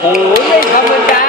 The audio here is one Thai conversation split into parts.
โอ้ยไม่ธรรมดา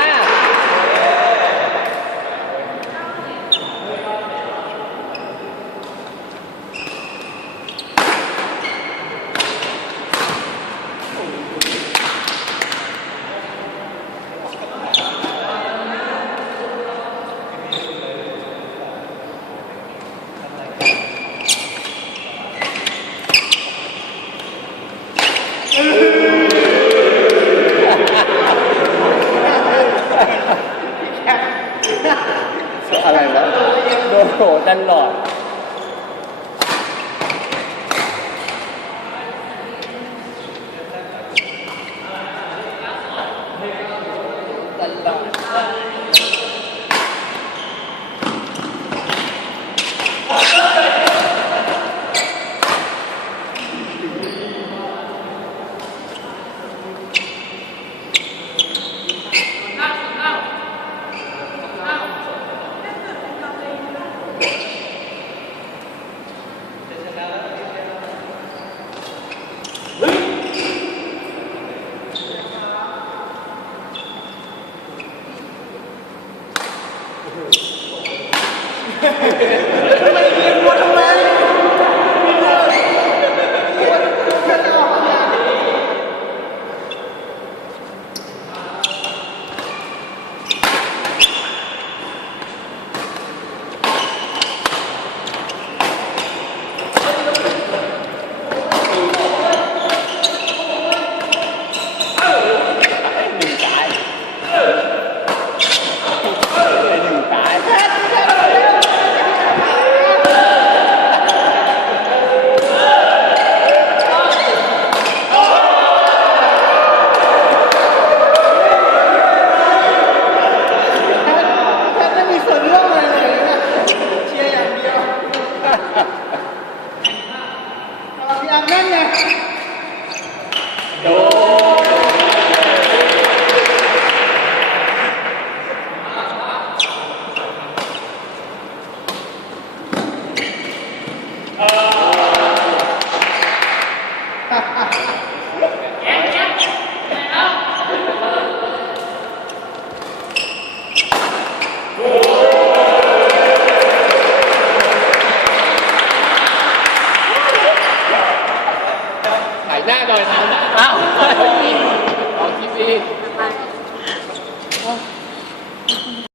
อะไรนะโดนโหตลอด Yeah. 何や อ้าว เอาทีวี